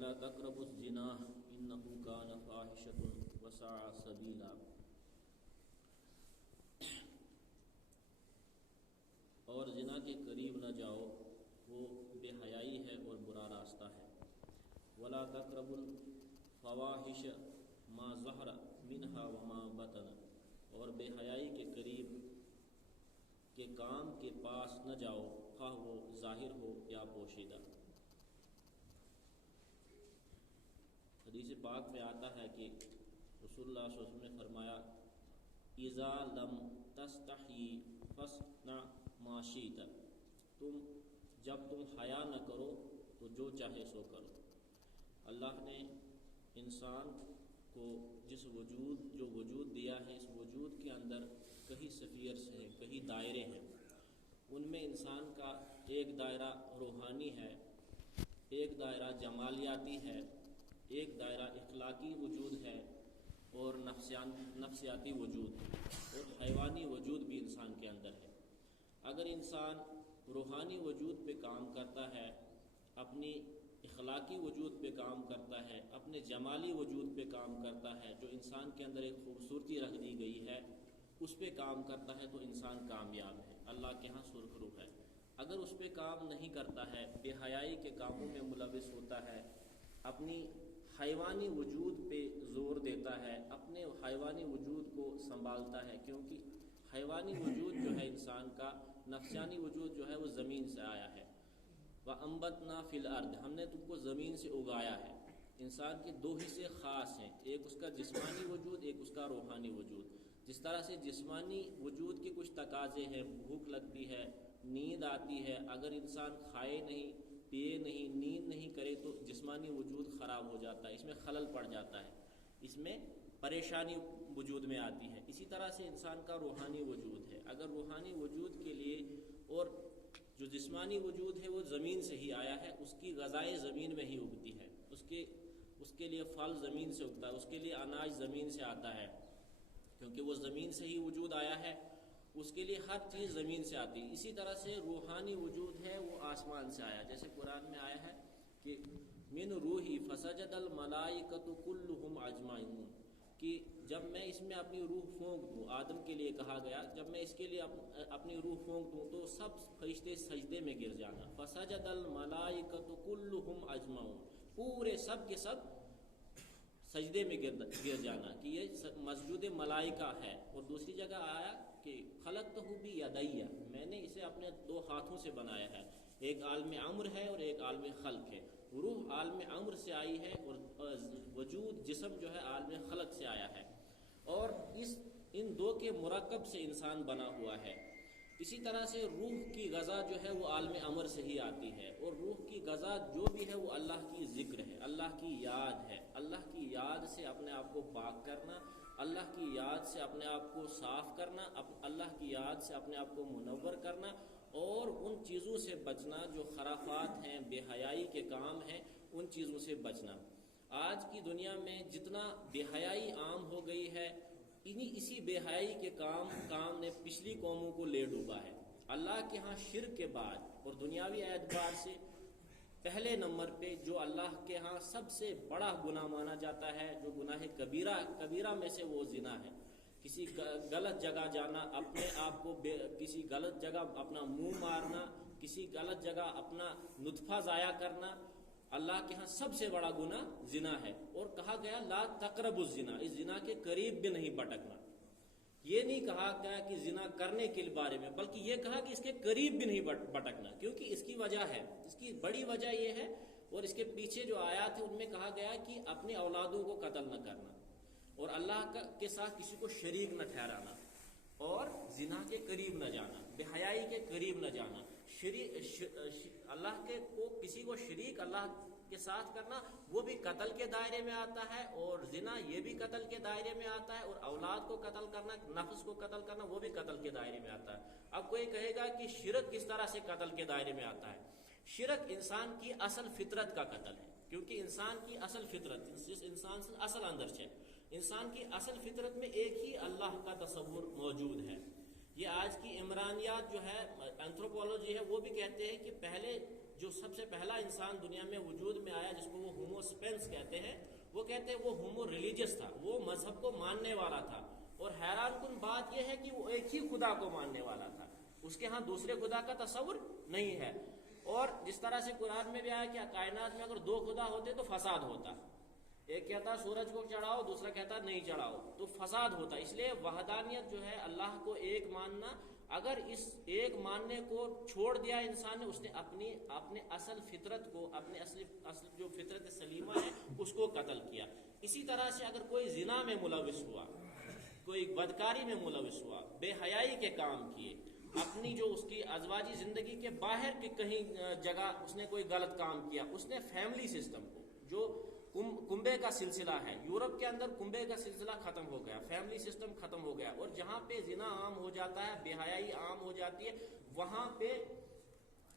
ولا تقربوا الزنا انه كان فاحشة وساء سبيلا۔ اور زنا کے قریب نہ جاؤ، وہ بے حیائی ہے اور برا راستہ ہے۔ ولا تقربوا الفواحش ما ظہر منها وما بطن، اور بے حیائی کے قریب کے کام کے پاس نہ جاؤ، خواہ وہ ظاہر ہو یا پوشیدہ۔ حدیث پاک میں آتا ہے کہ رسول اللہ صلی اللہ علیہ وسلم نے فرمایا اذا لم تستحی فاصنع ما شئت، جب تم حیا نہ کرو تو جو چاہے سو کرو۔ اللہ نے انسان کو جو وجود دیا ہے، اس وجود کے اندر کئی سفیرس ہیں، کئی دائرے ہیں۔ ان میں انسان کا ایک دائرہ روحانی ہے، ایک دائرہ جمالیاتی ہے، ایک دائرہ اخلاقی وجود ہے، اور نفسیاتی وجود اور حیوانی وجود بھی انسان کے اندر ہے۔ اگر انسان روحانی وجود پہ کام کرتا ہے، اپنی اخلاقی وجود پہ کام کرتا ہے، اپنے جمالی وجود پہ کام کرتا ہے، جو انسان کے اندر ایک خوبصورتی رکھ دی گئی ہے اس پہ کام کرتا ہے، تو انسان کامیاب ہے، اللہ کے ہاں سرخرو ہے۔ اگر اس پہ کام نہیں کرتا ہے، بے حیائی کے کاموں میں ملوث ہوتا ہے، اپنی حیوانی وجود پہ زور دیتا ہے، اپنے حیوانی وجود کو سنبھالتا ہے، کیونکہ حیوانی وجود جو ہے انسان کا، نفسانی وجود جو ہے وہ زمین سے آیا ہے۔ وَأَنبَتْنَا فِي الْأَرْضِ، ہم نے تم کو زمین سے اگایا ہے۔ انسان کے دو حصے خاص ہیں، ایک اس کا جسمانی وجود، ایک اس کا روحانی وجود۔ جس طرح سے جسمانی وجود کے کچھ تقاضے ہیں، بھوک لگتی ہے، نیند آتی ہے، اگر انسان کھائے نہیں، پیے نہیں، نیند نہیں کرے تو جسمانی وجود خراب ہو جاتا ہے، اس میں خلل پڑ جاتا ہے، اس میں پریشانی وجود میں آتی ہے۔ اسی طرح سے انسان کا روحانی وجود ہے، اگر روحانی وجود کے لیے، اور جو جسمانی وجود ہے وہ زمین سے ہی آیا ہے، اس کی غذائیں زمین میں ہی اگتی ہے، اس کے لیے پھل زمین سے اگتا ہے، اس کے لیے اناج زمین سے آتا ہے، کیونکہ وہ زمین سے ہی وجود آیا ہے، اس کے لیے ہر چیز زمین سے آتی ہے۔ اسی طرح سے روحانی وجود ہے وہ آسمان سے آیا، جیسے قرآن میں آیا ہے کہ من روحی فسجد الملائکۃ کلہم اجمعون، کہ جب میں اس میں اپنی روح پھونک دوں، آدم کے لیے کہا گیا، جب میں اس کے لیے اپنی روح پھونک دوں تو سب فرشتے سجدے میں گر جانا۔ فسجد الملائکۃ کلہم اجمعون، پورے سب کے سب سجدے میں گر جانا، کہ یہ مسجود ملائکہ ہے۔ اور دوسری جگہ آیا کہ خلقتہ بیدی، میں نے اسے اپنے دو ہاتھوں سے بنایا ہے۔ ایک عالم امر ہے اور ایک عالم خلق ہے۔ روح عالم امر سے آئی ہے اور وجود جسم جو ہے عالم خلق سے آیا ہے، اور ان دو کے مرکب سے انسان بنا ہوا ہے۔ اسی طرح سے روح کی غذا جو ہے وہ عالم امر سے ہی آتی ہے، اور روح کی غذا جو بھی ہے وہ اللہ کی ذکر ہے، اللہ کی یاد ہے، اللہ کی یاد سے اپنے آپ کو پاک کرنا، اللہ کی یاد سے اپنے آپ کو صاف کرنا، اللہ کی یاد سے اپنے آپ کو منور کرنا، اور ان چیزوں سے بچنا جو خرافات ہیں، بے حیائی کے کام ہیں، ان چیزوں سے بچنا۔ آج کی دنیا میں جتنا بے حیائی عام ہو گئی ہے، اسی بے حیائی کے کام نے پچھلی قوموں کو لے ڈوبا ہے۔ اللہ کے ہاں شرک کے بعد اور دنیاوی اعتبار سے پہلے نمبر پہ جو اللہ کے ہاں سب سے بڑا گناہ مانا جاتا ہے، جو گناہ کبیرہ میں سے وہ زنا ہے۔ کسی غلط جگہ جانا، اپنے آپ کو کسی غلط جگہ اپنا منہ مارنا، کسی غلط جگہ اپنا نطفہ ضائع کرنا، اللہ کے ہاں سب سے بڑا گناہ زنا ہے۔ اور کہا گیا لا تقربوا الزنا، اس زنا کے قریب بھی نہیں بٹکنا۔ یہ نہیں کہا گیا کہ زنا کرنے کے بارے میں، بلکہ یہ کہا کہ اس کے قریب بھی نہیں بٹکنا، کیونکہ اس کی وجہ ہے، اس کی بڑی وجہ یہ ہے، اور اس کے پیچھے جو آیات ہیں ان میں کہا گیا کہ اپنی اولادوں کو قتل نہ کرنا، اور اللہ کے ساتھ کسی کو شریک نہ ٹھہرانا، اور زنا کے قریب نہ جانا، بے حیائی کے قریب نہ جانا، اللہ کو کسی کو شریک اللہ کے ساتھ کرنا وہ بھی قتل کے دائرے میں آتا ہے، اور زنا یہ بھی قتل کے دائرے میں آتا ہے، اور اولاد کو قتل کرنا، نفس کو قتل کرنا وہ بھی قتل کے دائرے میں آتا ہے۔ اب کوئی کہے گا کہ شرک کس طرح سے قتل کے دائرے میں آتا ہے؟ شرک انسان کی اصل فطرت کا قتل ہے، کیونکہ انسان کی اصل فطرت، انسان سے اصل اندر سے، انسان کی اصل فطرت میں ایک ہی اللہ کا تصور موجود ہے۔ یہ آج کی عمرانیات جو ہے، اینتھروپولوجی ہے، وہ بھی کہتے ہیں کہ پہلے جو سب سے پہلا انسان دنیا میں وجود میں آیا جس کو وہ ہومو سپینس کہتے ہیں، وہ کہتے ہیں وہ ہومو ریلیجس تھا، وہ مذہب کو ماننے والا تھا، اور حیران کن بات یہ ہے کہ وہ ایک ہی خدا کو ماننے والا تھا، اس کے ہاں دوسرے خدا کا تصور نہیں ہے۔ اور جس طرح سے قرآن میں بھی آیا کہ کائنات میں اگر دو خدا ہوتے تو فساد ہوتا، ایک کہتا سورج کو چڑھاؤ، دوسرا کہتا نہیں چڑھاؤ، تو فساد ہوتا۔ اس لیے وحدانیت جو ہے، اللہ کو ایک ماننا، اگر اس ایک ماننے کو چھوڑ دیا انسان نے، اس نے اپنے اصل فطرت کو، اپنے اصل جو فطرت سلیمہ ہے اس کو قتل کیا۔ اسی طرح سے اگر کوئی زنا میں ملوث ہوا، کوئی بدکاری میں ملوث ہوا، بے حیائی کے کام کیے، اپنی جو اس کی ازواجی زندگی کے باہر کی کہیں جگہ اس نے کوئی غلط کام کیا، اس نے فیملی سسٹم کو، جو کنبے کا سلسلہ ہے، یورپ کے اندر کنبے کا سلسلہ ختم ہو گیا، فیملی سسٹم ختم ہو گیا، اور جہاں پہ زنا عام ہو جاتا ہے، بے حیائی عام ہو جاتی ہے، وہاں پہ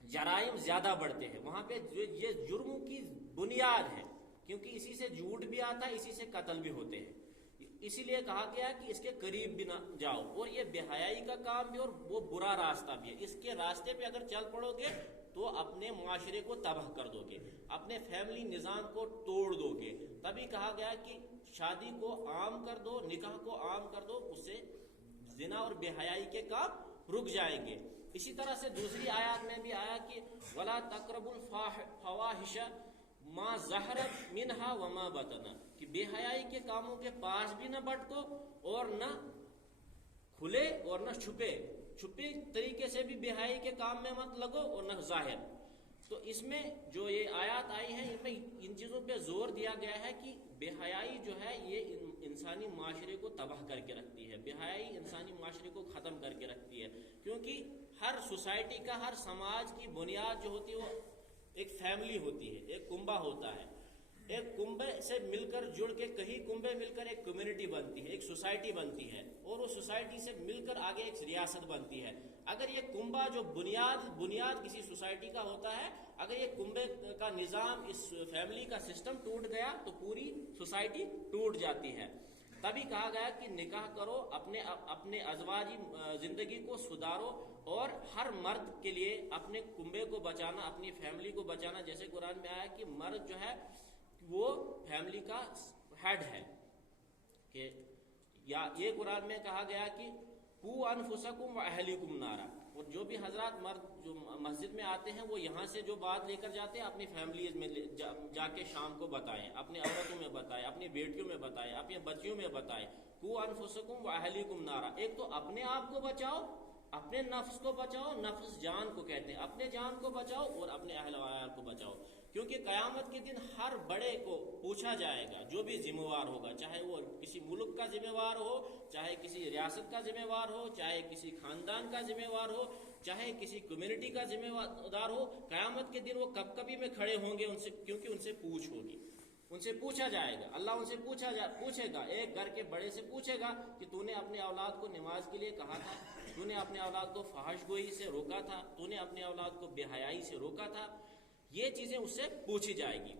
جرائم زیادہ بڑھتے ہیں، وہاں پہ یہ جرموں کی بنیاد ہے، کیونکہ اسی سے جھوٹ بھی آتا ہے، اسی سے قتل بھی ہوتے ہیں۔ اسی لیے کہا گیا کہ اس کے قریب بھی نہ جاؤ، اور یہ بے حیائی کا کام بھی اور وہ برا راستہ بھی ہے، اس کے راستے پہ اگر چل پڑو گے تو اپنے معاشرے کو تباہ کر دو گے، اپنے فیملی نظام کو توڑ دو گے۔ تبھی کہا گیا کہ شادی کو عام کر دو، نکاح کو عام کر دو، اس سے زنا اور بے حیائی کے کام رک جائیں گے۔ اسی طرح سے دوسری آیات میں بھی آیا کہ وَلَا تَقْرَبُوا الْفَوَاحِشَ مَا ظَهَرَ مِنْهَا وَمَا بَطَنَ، کہ بے حیائی کے کاموں کے پاس بھی نہ بٹکو، اور نہ کھلے اور نہ چھپے طریقے سے بھی بے حیائی کے کام میں مت لگو، اور نہ ظاہر۔ تو اس میں جو یہ آیات آئی ہیں، ان میں ان چیزوں پہ زور دیا گیا ہے کہ بے حیائی جو ہے یہ انسانی معاشرے کو تباہ کر کے رکھتی ہے، بے حیائی انسانی معاشرے کو ختم کر کے رکھتی ہے، کیونکہ ہر سوسائٹی کا، ہر سماج کی بنیاد جو ہوتی ہے وہ ایک فیملی ہوتی ہے، ایک کنبہ ہوتا ہے، ایک کنبے سے مل کر جڑ کے کئی کنبے مل کر ایک کمیونٹی بنتی ہے، ایک سوسائٹی بنتی ہے، اور وہ سوسائٹی سے مل کر آگے ایک ریاست بنتی ہے۔ اگر یہ کنبہ جو بنیاد کسی سوسائٹی کا ہوتا ہے، اگر یہ کنبے کا نظام، اس فیملی کا سسٹم ٹوٹ گیا تو پوری سوسائٹی ٹوٹ جاتی ہے۔ تبھی کہا گیا کہ نکاح کرو، اپنے ازواجی زندگی کو سدھارو، اور ہر مرد کے لیے اپنے کنبے کو بچانا، اپنی فیملی کو بچانا، جیسے قرآن میں آیا کہ مرد جو ہے وہ فیملی کا ہیڈ ہے، کہ یا یہ قرآن میں کہا گیا کہ قُوا أَنفُسَكُمْ وَأَهْلِيكُمْ نَارًا، اور جو بھی حضرات مرد جو مسجد میں آتے ہیں وہ یہاں سے جو بات لے کر جاتے ہیں اپنی فیملیز میں جا کے شام کو بتائیں، اپنے عورتوں میں بتائیں، اپنی بیٹیوں میں بتائیں، اپنے بچیوں میں بتائیں۔ قُوا أَنفُسَكُمْ وَأَهْلِيكُمْ نَارًا، ایک تو اپنے آپ کو بچاؤ، اپنے نفس کو بچاؤ، نفس جان کو کہتے ہیں، اپنے جان کو بچاؤ اور اپنے اہل و عیال کو بچاؤ، کیونکہ قیامت کے دن ہر بڑے کو پوچھا جائے گا، جو بھی ذمہ وار ہوگا، چاہے وہ کسی ملک کا ذمہ وار ہو، چاہے کسی ریاست کا ذمہ وار ہو، چاہے کسی خاندان کا ذمہ وار ہو، چاہے کسی کمیونٹی کا ذمہ دار ہو، قیامت کے دن وہ کب کبھی میں کھڑے ہوں گے ان سے، کیونکہ ان سے پوچھ ہوگی، ان سے پوچھا جائے گا، اللہ ان سے پوچھے گا، ایک گھر کے بڑے سے پوچھے گا کہ تو نے اپنے اولاد کو نماز کے لیے کہا تھا، تو نے اپنے اولاد کو فحش گوئی سے روکا تھا، تو نے اپنے اولاد کو بے حیائی سے روکا تھا، یہ چیزیں اس سے پوچھی جائے گی۔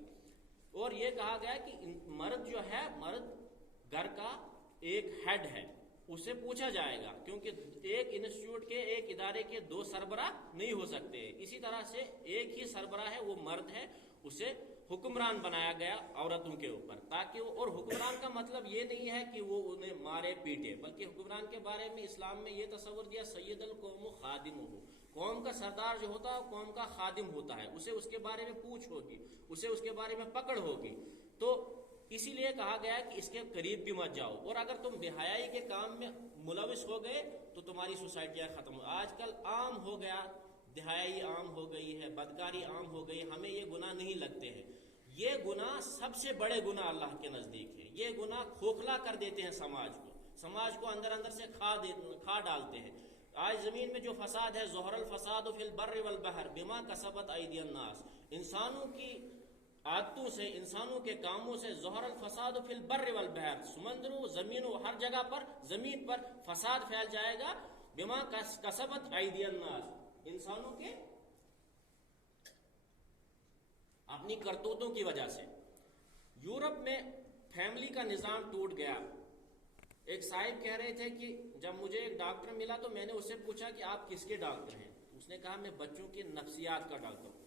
اور یہ کہا گیا کہ مرد جو ہے، مرد گھر کا ایک ہیڈ ہے، اس سے پوچھا جائے گا، کیونکہ ایک انسٹیٹیوٹ کے، ایک ادارے کے دو سربراہ نہیں ہو سکتے، اسی طرح سے ایک ہی سربراہ ہے، وہ مرد ہے، اسے حکمران بنایا گیا عورتوں کے اوپر، تاکہ وہ، اور حکمران کا مطلب یہ نہیں ہے کہ وہ انہیں مارے پیٹے، بلکہ حکمران کے بارے میں اسلام میں یہ تصور دیا سید القوم خادمہ، قوم کا سردار جو ہوتا ہے وہ قوم کا خادم ہوتا ہے، اسے اس کے بارے میں پوچھ ہوگی، اسے اس کے بارے میں پکڑ ہوگی، تو اسی لیے کہا گیا کہ اس کے قریب بھی مت جاؤ، اور اگر تم بے حیائی کے کام میں ملوث ہو گئے تو تمہاری سوسائٹیاں ختم ہو۔ آج کل عام ہو گیا، دہائی عام ہو گئی ہے، بدکاری عام ہو گئی، ہمیں یہ گناہ نہیں لگتے ہیں، یہ گناہ سب سے بڑے گناہ اللہ کے نزدیک ہے، یہ گناہ کھوکھلا کر دیتے ہیں سماج کو اندر سے کھا ڈالتے ہیں۔ آج زمین میں جو فساد ہے، ظہر الفساد فی البر والبحر بما کسبت ایدی الناس، انسانوں کی عادتوں سے، انسانوں کے کاموں سے، ظہر الفساد فی البر والبحر، سمندروں، زمینوں، ہر جگہ پر، زمین پر فساد پھیل جائے گا، بما کسبت ایدی الناس، انسانوں کے اپنی کرتوتوں کی وجہ سے۔ یورپ میں فیملی کا نظام ٹوٹ گیا۔ ایک صاحب کہہ رہے تھے کہ جب مجھے ایک ڈاکٹر ملا تو میں نے اس سے پوچھا کہ آپ کس کے ڈاکٹر ہیں؟ اس نے کہا میں بچوں کی نفسیات کا ڈاکٹر ہوں۔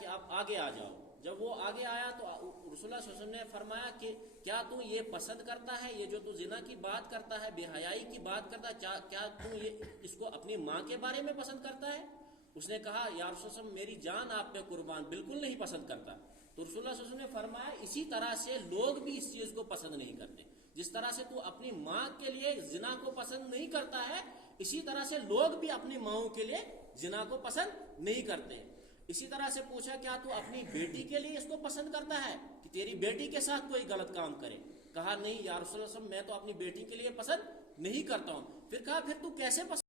کہ آپ آگے آ جاؤ. جب وہ آگے آیا تو رسول اللہ صلی اللہ علیہ وسلم نے فرمایا کہ کیا تو یہ پسند کرتا ہے، یہ جو تو زنا کی بات کرتا ہے، بے حیائی کی بات کرتا ہے، کیا تو یہ اس کو اپنی ماں کے بارے میں پسند کرتا ہے؟ اس نے کہا یا رسول اللہ صلی اللہ علیہ وسلم میری جان آپ پہ قربان، بالکل نہیں پسند کرتا. تو رسول اللہ صلی اللہ علیہ وسلم نے فرمایا اسی طرح سے لوگ بھی اس چیز کو پسند نہیں کرتے. جس طرح سے تو اپنی ماں کے لیے زنا کو پسند نہیں کرتا ہے، اسی طرح سے لوگ بھی اپنی ماؤں کے لیے زنا کو پسند نہیں کرتے. اسی طرح سے پوچھا کیا تو اپنی بیٹی کے لیے اس کو پسند کرتا ہے کہ تیری بیٹی کے ساتھ کوئی غلط کام کرے؟ کہا نہیں یا رسول اللہ صلی اللہ علیہ وسلم میں تو اپنی بیٹی کے لیے پسند نہیں کرتا ہوں. پھر کہا پھر تو کیسے پسند